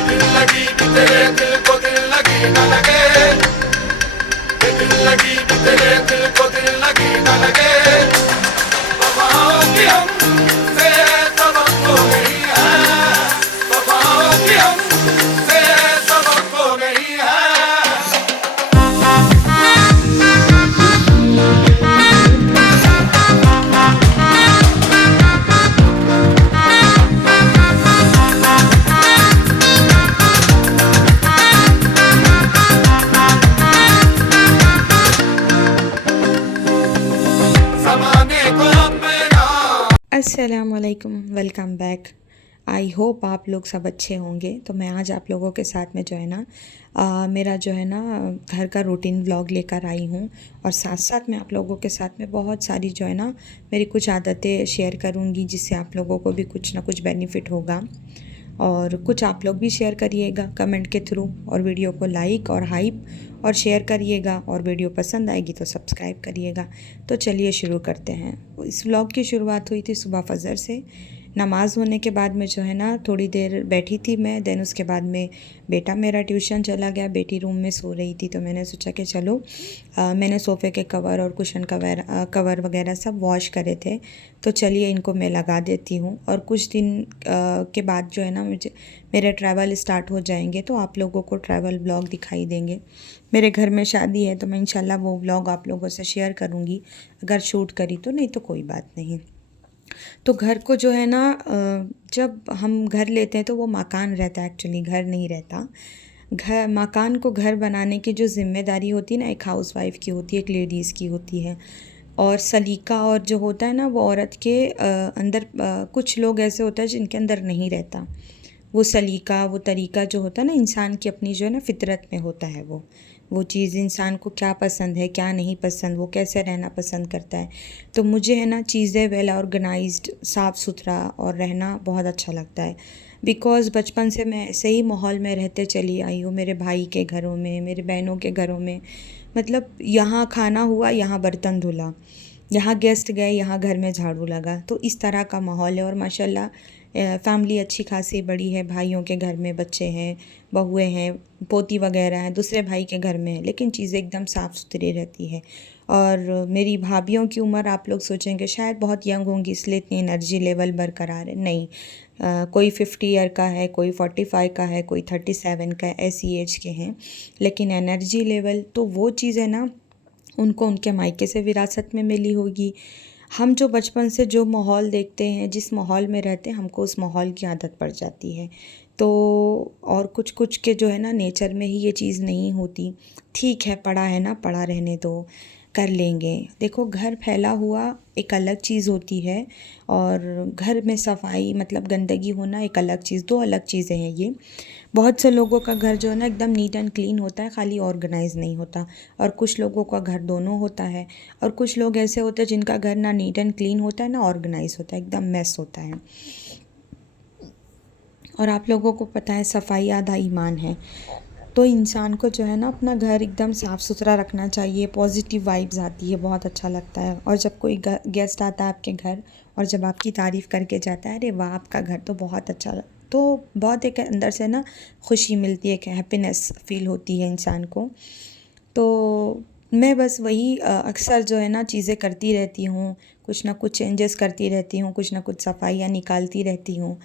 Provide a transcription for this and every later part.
दिल लगी कि तेरे दिल को दिल लगी न लगे, ये दिल लगी कि तेरे दिल को दिल लगी न लगे। वफाओं की हमसे सबक तो नहीं है, वफाओं की हमसे सबक तो नहीं है। ज़माने को अपना अस्सलामुअलैकुम, वेलकम बैक। आई होप आप लोग सब अच्छे होंगे। तो मैं आज आप लोगों के साथ में जो है ना मेरा जो है ना घर का रूटीन व्लॉग लेकर आई हूँ, और साथ साथ मैं आप लोगों के साथ में बहुत सारी जो है ना मेरी कुछ आदतें शेयर करूँगी, जिससे आप लोगों को भी कुछ ना कुछ बेनिफिट होगा। और कुछ आप लोग भी शेयर करिएगा कमेंट के थ्रू, और वीडियो को लाइक और हाइप और शेयर करिएगा, और वीडियो पसंद आएगी तो सब्सक्राइब करिएगा। तो चलिए शुरू करते हैं। इस व्लॉग की शुरुआत हुई थी सुबह फजर से। नमाज़ होने के बाद में जो है ना थोड़ी देर बैठी थी मैं। देन उसके बाद में बेटा मेरा ट्यूशन चला गया, बेटी रूम में सो रही थी। तो मैंने सोचा कि चलो मैंने सोफ़े के कवर और कुशन कवर वगैरह सब वॉश करे थे, तो चलिए इनको मैं लगा देती हूँ। और कुछ दिन के बाद जो है ना मेरे ट्रैवल स्टार्ट हो जाएंगे, तो आप लोगों को ट्रैवल ब्लॉग दिखाई देंगे। मेरे घर में शादी है, तो मैं इंशाल्लाह वो व्लॉग आप लोगों से शेयर करूँगी। अगर शूट करी तो, नहीं तो कोई बात नहीं। तो घर को जो है ना जब हम घर लेते हैं तो वो मकान रहता है, एक्चुअली घर नहीं रहता। घर मकान को घर बनाने की जो ज़िम्मेदारी होती है ना, एक हाउसवाइफ़ की होती है, एक लेडीज़ की होती है। और सलीका और जो होता है ना वो औरत के अंदर कुछ लोग ऐसे होते हैं जिनके अंदर नहीं रहता। वो सलीका, वो तरीका जो होता है ना इंसान की अपनी जो है ना फितरत में होता है। वो चीज़ इंसान को क्या पसंद है क्या नहीं पसंद, वो कैसे रहना पसंद करता है। तो मुझे है ना चीज़ें वेल ऑर्गेनाइज्ड, साफ़ सुथरा और रहना बहुत अच्छा लगता है। बिकॉज़ बचपन से मैं ऐसे ही माहौल में रहते चली आई हूँ, मेरे भाई के घरों में, मेरे बहनों के घरों में। मतलब यहाँ खाना हुआ, यहाँ बर्तन धुला, यहाँ गेस्ट गए, यहाँ घर में झाड़ू लगा। तो इस तरह का माहौल है। और माशाल्लाह फैमिली अच्छी खासी बड़ी है। भाइयों के घर में बच्चे हैं, बहुएँ हैं, पोती वगैरह हैं, दूसरे भाई के घर में है, लेकिन चीज़ें एकदम साफ़ सुथरी रहती है। और मेरी भाभियों की उम्र आप लोग सोचेंगे शायद बहुत यंग होंगी इसलिए इतनी एनर्जी लेवल बरकरार है। नहीं, कोई 50 ईयर का है, कोई 45 का है, कोई 37 का है, ऐसी एज के हैं। लेकिन एनर्जी लेवल तो वो चीज़ है ना, उनको उनके मायके से विरासत में मिली होगी। हम जो बचपन से जो माहौल देखते हैं, जिस माहौल में रहते हैं, हमको उस माहौल की आदत पड़ जाती है। तो और कुछ कुछ के जो है ना नेचर में ही ये चीज़ नहीं होती। ठीक है, पड़ा है ना, पड़ा रहने दो, कर लेंगे। देखो, घर फैला हुआ एक अलग चीज़ होती है, और घर में सफाई मतलब गंदगी होना एक अलग चीज़, दो अलग चीज़ें हैं ये। बहुत से लोगों का घर जो है ना एकदम नीट एंड क्लीन होता है, खाली ऑर्गेनाइज नहीं होता। और कुछ लोगों का घर दोनों होता है। और कुछ लोग ऐसे होते हैं जिनका घर ना नीट एंड क्लीन होता है ना ऑर्गेनाइज होता है, एकदम मेस होता है। और आप लोगों को पता है सफाई आधा ईमान है। तो इंसान को जो है ना अपना घर एकदम साफ़ सुथरा रखना चाहिए। पॉजिटिव वाइब्स आती है, बहुत अच्छा लगता है। और जब कोई गेस्ट आता है आपके घर, और जब आपकी तारीफ़ करके जाता है, अरे वाह आपका घर तो बहुत अच्छा तो बहुत एक अंदर से ना खुशी मिलती है, एक हैप्पीनेस फील होती है इंसान को। तो मैं बस वही अक्सर जो है ना चीज़ें करती रहती हूँ, कुछ ना कुछ चेंजेस करती रहती हूँ, कुछ ना कुछ सफाइयाँ निकालती रहती हूँ।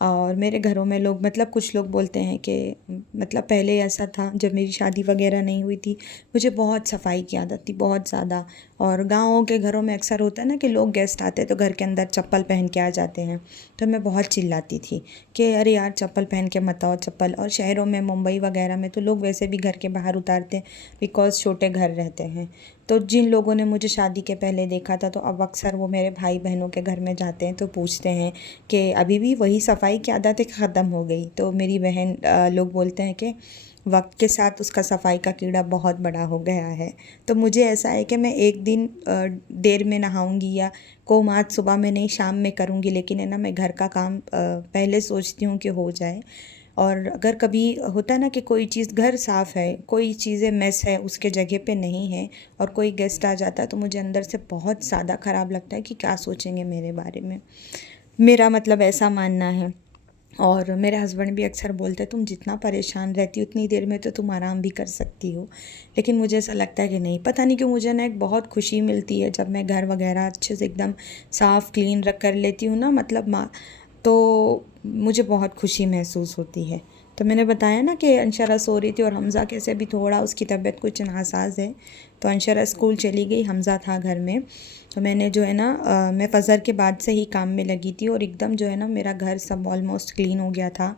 और मेरे घरों में लोग मतलब कुछ लोग बोलते हैं कि मतलब पहले ऐसा था जब मेरी शादी वगैरह नहीं हुई थी, मुझे बहुत सफाई की आदत थी, बहुत ज़्यादा। और गाँवों के घरों में अक्सर होता है ना कि लोग गेस्ट आते हैं तो घर के अंदर चप्पल पहन के आ जाते हैं। तो मैं बहुत चिल्लाती थी कि अरे यार चप्पल पहन के मत आओ, चप्पल। और शहरों में मुंबई वगैरह में तो लोग वैसे भी घर के बाहर उतारते हैं, बिकॉज़ छोटे घर रहते हैं। तो जिन लोगों ने मुझे शादी के पहले देखा था, तो अब अक्सर वो मेरे भाई बहनों के घर में जाते हैं तो पूछते हैं कि अभी भी वही सफाई की आदत ख़त्म हो गई। तो मेरी बहन लोग बोलते हैं कि वक्त के साथ उसका सफाई का कीड़ा बहुत बड़ा हो गया है। तो मुझे ऐसा है कि मैं एक दिन देर में नहाऊंगी, या कोम आज सुबह में नहीं शाम में करूंगी, लेकिन है ना मैं घर का काम पहले सोचती हूँ कि हो जाए। और अगर कभी होता है ना कि कोई चीज़ घर साफ़ है, कोई चीज़ें मेस है उसके जगह पे नहीं है, और कोई गेस्ट आ जाता है, तो मुझे अंदर से बहुत ज़्यादा ख़राब लगता है कि क्या सोचेंगे मेरे बारे में। मेरा मतलब ऐसा मानना है। और मेरे हस्बैंड भी अक्सर बोलते हैं तुम जितना परेशान रहती हो उतनी देर में तो तुम आराम भी कर सकती हो, लेकिन मुझे ऐसा लगता है कि नहीं, पता नहीं क्यों मुझे ना एक बहुत खुशी मिलती है जब मैं घर वगैरह अच्छे से एकदम साफ़ क्लीन रख कर लेती हूँ ना, मतलब तो मुझे बहुत खुशी महसूस होती है। तो मैंने बताया ना कि अंशरा सो रही थी और हमज़ा कैसे भी थोड़ा उसकी तबीयत कुछ नासाज है, तो अंशरा स्कूल चली गई, हमज़ा था घर में। तो मैंने जो है ना मैं फ़जर के बाद से ही काम में लगी थी और एकदम जो है ना मेरा घर सब ऑलमोस्ट क्लीन हो गया था।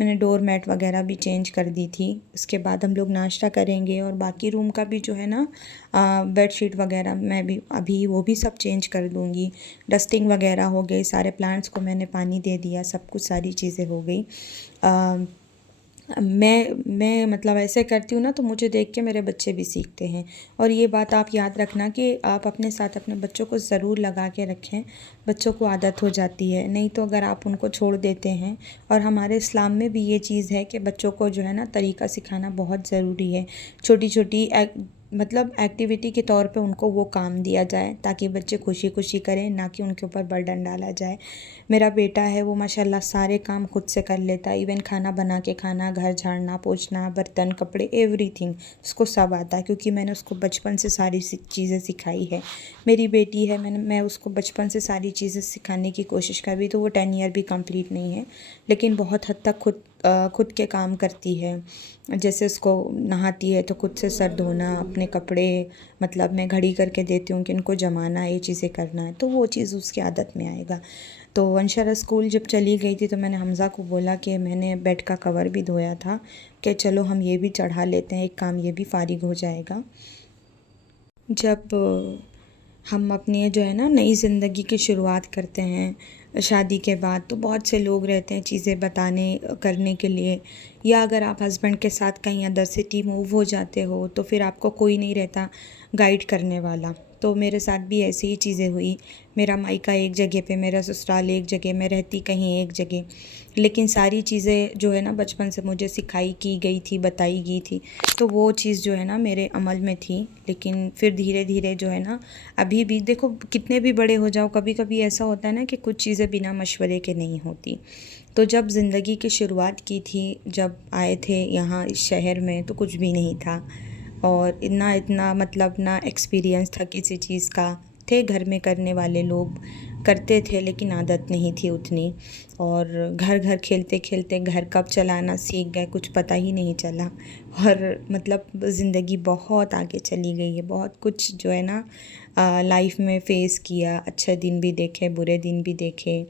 मैंने डोर मैट वगैरह भी चेंज कर दी थी। उसके बाद हम लोग नाश्ता करेंगे और बाकी रूम का भी जो है ना बेडशीट वगैरह मैं भी अभी वो भी सब चेंज कर दूँगी। डस्टिंग वगैरह हो गई, सारे प्लांट्स को मैंने पानी दे दिया, सब कुछ सारी चीज़ें हो गई। मैं मतलब ऐसे करती हूँ ना तो मुझे देख के मेरे बच्चे भी सीखते हैं। और ये बात आप याद रखना कि आप अपने साथ अपने बच्चों को ज़रूर लगा के रखें, बच्चों को आदत हो जाती है। नहीं तो अगर आप उनको छोड़ देते हैं, और हमारे इस्लाम में भी ये चीज़ है कि बच्चों को जो है ना तरीक़ा सिखाना बहुत ज़रूरी है। छोटी छोटी मतलब एक्टिविटी के तौर पे उनको वो काम दिया जाए ताकि बच्चे खुशी खुशी करें, ना कि उनके ऊपर बर्डन डाला जाए। मेरा बेटा है वो माशाल्लाह सारे काम खुद से कर लेता है, इवन खाना बना के खाना, घर झाड़ना पोंछना, बर्तन कपड़े एवरीथिंग उसको सब आता है, क्योंकि मैंने उसको बचपन से सारी चीज़ें सिखाई है। मेरी बेटी है, मैं उसको बचपन से सारी चीज़ें सिखाने की कोशिश कर भी, तो वो 10 ईयर भी कंप्लीट नहीं है, लेकिन बहुत हद तक खुद के काम करती है। जैसे उसको नहाती है तो खुद से सर धोना, अपने कपड़े, मतलब मैं घड़ी करके देती हूँ कि इनको जमाना है, ये चीज़ें करना है, तो वो चीज़ उसकी आदत में आएगा। तो अंशरा स्कूल जब चली गई थी तो मैंने हमज़ा को बोला कि मैंने बेड का कवर भी धोया था कि चलो हम ये भी चढ़ा लेते हैं, एक काम ये भी फ़ारिग हो जाएगा। जब हम अपनी जो है ना नई ज़िंदगी की शुरुआत करते हैं शादी के बाद, तो बहुत से लोग रहते हैं चीज़ें बताने करने के लिए, या अगर आप हस्बैंड के साथ कहीं अदर सिटी मूव हो जाते हो तो फिर आपको कोई नहीं रहता गाइड करने वाला। तो मेरे साथ भी ऐसी ही चीज़ें हुई। मेरा मायका एक जगह पे, मेरा ससुराल एक जगह, मैं रहती कहीं एक जगह, लेकिन सारी चीज़ें जो है ना बचपन से मुझे सिखाई की गई थी, बताई गई थी, तो वो चीज़ जो है ना मेरे अमल में थी। लेकिन फिर धीरे धीरे जो है ना, अभी भी देखो कितने भी बड़े हो जाओ, कभी कभी ऐसा होता है ना कि कुछ चीज़ें बिना मशवरे के नहीं होती। तो जब ज़िंदगी की शुरुआत की थी, जब आए थे यहाँ इस शहर में, तो कुछ भी नहीं था, और इतना इतना मतलब ना एक्सपीरियंस था किसी चीज़ का। थे घर में करने वाले लोग, करते थे, लेकिन आदत नहीं थी उतनी। और घर घर खेलते खेलते घर कब चलाना सीख गए कुछ पता ही नहीं चला। और मतलब ज़िंदगी बहुत आगे चली गई है, बहुत कुछ जो है ना लाइफ में फ़ेस किया, अच्छे दिन भी देखे, बुरे दिन भी देखे,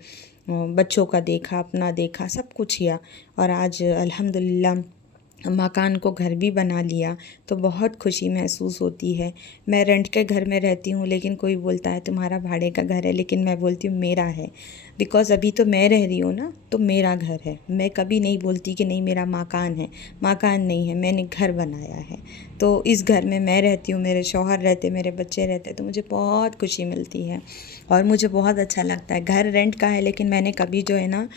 बच्चों का देखा, अपना देखा, सब कुछ किया। और आज अल्हम्दुलिल्लाह मकान को घर भी बना लिया, तो बहुत खुशी महसूस होती है। मैं रेंट के घर में रहती हूँ, लेकिन कोई बोलता है तुम्हारा भाड़े का घर है, लेकिन मैं बोलती हूँ मेरा है, बिकॉज़ अभी तो मैं रह रही हूँ ना, तो मेरा घर है। मैं कभी नहीं बोलती कि नहीं मेरा मकान है, मकान नहीं है, मैंने घर बनाया है। तो इस घर में मैं रहती हूँ, मेरे शौहर रहते, मेरे बच्चे रहते, तो मुझे बहुत खुशी मिलती है और मुझे बहुत अच्छा लगता है। घर रेंट का है, लेकिन मैंने कभी जो है ना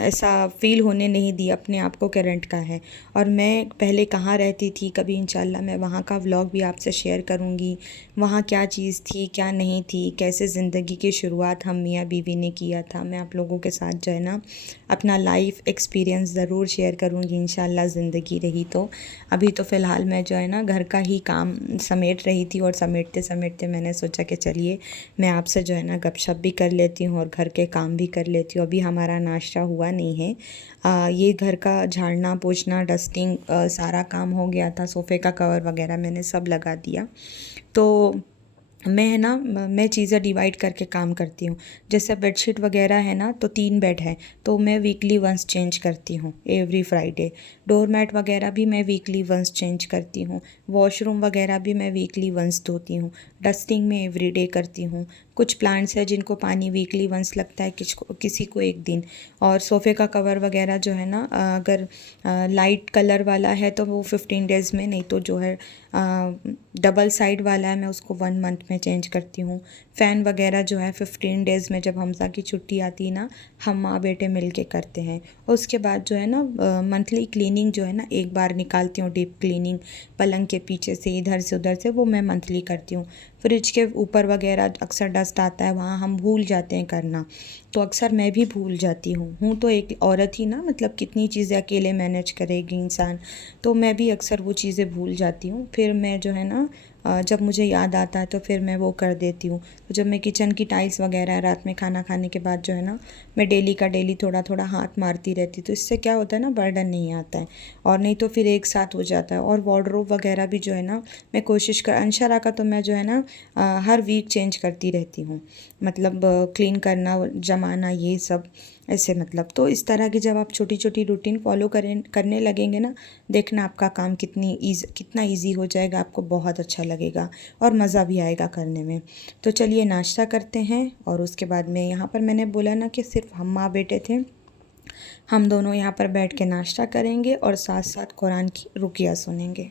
ऐसा फ़ील होने नहीं दिया अपने आप को कि रेंट का है। और मैं पहले कहाँ रहती थी, कभी इंशाल्लाह मैं वहाँ का व्लॉग भी आपसे शेयर करूँगी। वहाँ क्या चीज़ थी, क्या नहीं थी, कैसे ज़िंदगी की शुरुआत हम मियाँ बीवी ने किया था, मैं आप लोगों के साथ जो है ना अपना लाइफ एक्सपीरियंस ज़रूर शेयर करूँगी इंशाल्लाह ज़िंदगी रही तो। अभी तो फ़िलहाल मैं जो है ना घर का ही काम समेट रही थी, और समेटते समेटते मैंने सोचा कि चलिए मैं आपसे जो है ना गपशप भी कर लेती हूँ और घर के काम भी कर लेती हूँ। अभी हमारा नाश्ता हुआ नहीं है। ये घर का झाड़ना पोंछना डस्टिंग सारा काम हो गया था, सोफ़े का कवर वगैरह मैंने सब लगा दिया। तो मैं चीज़ें डिवाइड करके काम करती हूँ। जैसे बेडशीट वगैरह है ना, तो 3 बेड है, तो मैं वीकली वंस चेंज करती हूँ, एवरी फ्राइडे। डोर मैट वगैरह भी मैं वीकली वंस चेंज करती हूँ। वॉशरूम वगैरह भी मैं वीकली वंस धोती हूँ। डस्टिंग मैं एवरीडे करती हूँ। कुछ प्लांट्स है जिनको पानी वीकली वंस लगता है, किसी को एक दिन। और सोफ़े का कवर वगैरह जो है ना, अगर लाइट कलर वाला है तो वो 15 डेज़ में, नहीं तो जो है डबल साइड वाला है मैं उसको 1 मंथ में चेंज करती हूँ। फ़ैन वगैरह जो है 15 डेज़ में जब हमज़ा की छुट्टी आती है ना, हम माँ बेटे मिल के करते हैं। और उसके बाद जो है ना मंथली क्लीनिंग जो है ना एक बार निकालती हूँ, डीप क्लीनिंग पलंग के पीछे से इधर से उधर से, वो मैं मंथली करती हूँ। फ्रिज के ऊपर वगैरह अक्सर डस्ट आता है, वहाँ हम भूल जाते हैं करना, तो अक्सर मैं भी भूल जाती हूँ तो एक औरत ही ना, मतलब कितनी चीज़ें अकेले मैनेज करेगी इंसान, तो मैं भी अक्सर वो चीज़ें भूल जाती हूँ। फिर मैं जो है ना जब मुझे याद आता है तो फिर मैं वो कर देती हूँ। तो जब मैं किचन की टाइल्स वगैरह रात में खाना खाने के बाद जो है ना, मैं डेली का डेली थोड़ा थोड़ा हाथ मारती रहती, तो इससे क्या होता है ना, बर्डन नहीं आता है, और नहीं तो फिर एक साथ हो जाता है। और वार्डरोब वगैरह भी जो है ना, मैं कोशिश कर अंशरा का तो मैं जो है ना हर वीक चेंज करती रहती हूँ, मतलब क्लीन करना, जमाना, ये सब ऐसे, मतलब तो इस तरह की जब आप छोटी छोटी रूटीन फॉलो करने लगेंगे ना, देखना आपका काम कितना ईजी हो जाएगा, आपको बहुत अच्छा लगेगा और मज़ा भी आएगा करने में। तो चलिए नाश्ता करते हैं, और उसके बाद में यहाँ पर मैंने बोला ना कि सिर्फ हम माँ बेटे थे, हम दोनों यहाँ पर बैठ के नाश्ता करेंगे और साथ साथ कुरान की रुकिया सुनेंगे।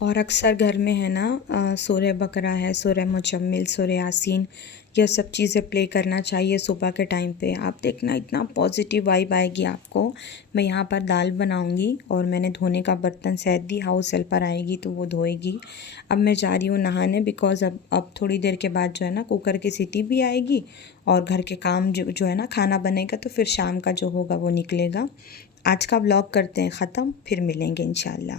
और अक्सर घर में है ना सूरह बकरा है, सूरह मुजम्मिल, सूरह यासीन, यह सब चीज़ें प्ले करना चाहिए सुबह के टाइम पे। आप देखना इतना पॉजिटिव वाइब आएगी आपको। मैं यहाँ पर दाल बनाऊँगी और मैंने धोने का बर्तन सैद दी, हाउस हेल्पर आएगी तो वो धोएगी। अब मैं जा रही हूँ नहाने, बिकॉज़ अब थोड़ी देर के बाद जो है ना कुकर की सीटी भी आएगी और घर के काम जो है ना, खाना बनेगा, तो फिर शाम का जो होगा वो निकलेगा। आज का व्लॉग करते हैं ख़त्म, फिर मिलेंगे इंशाल्लाह।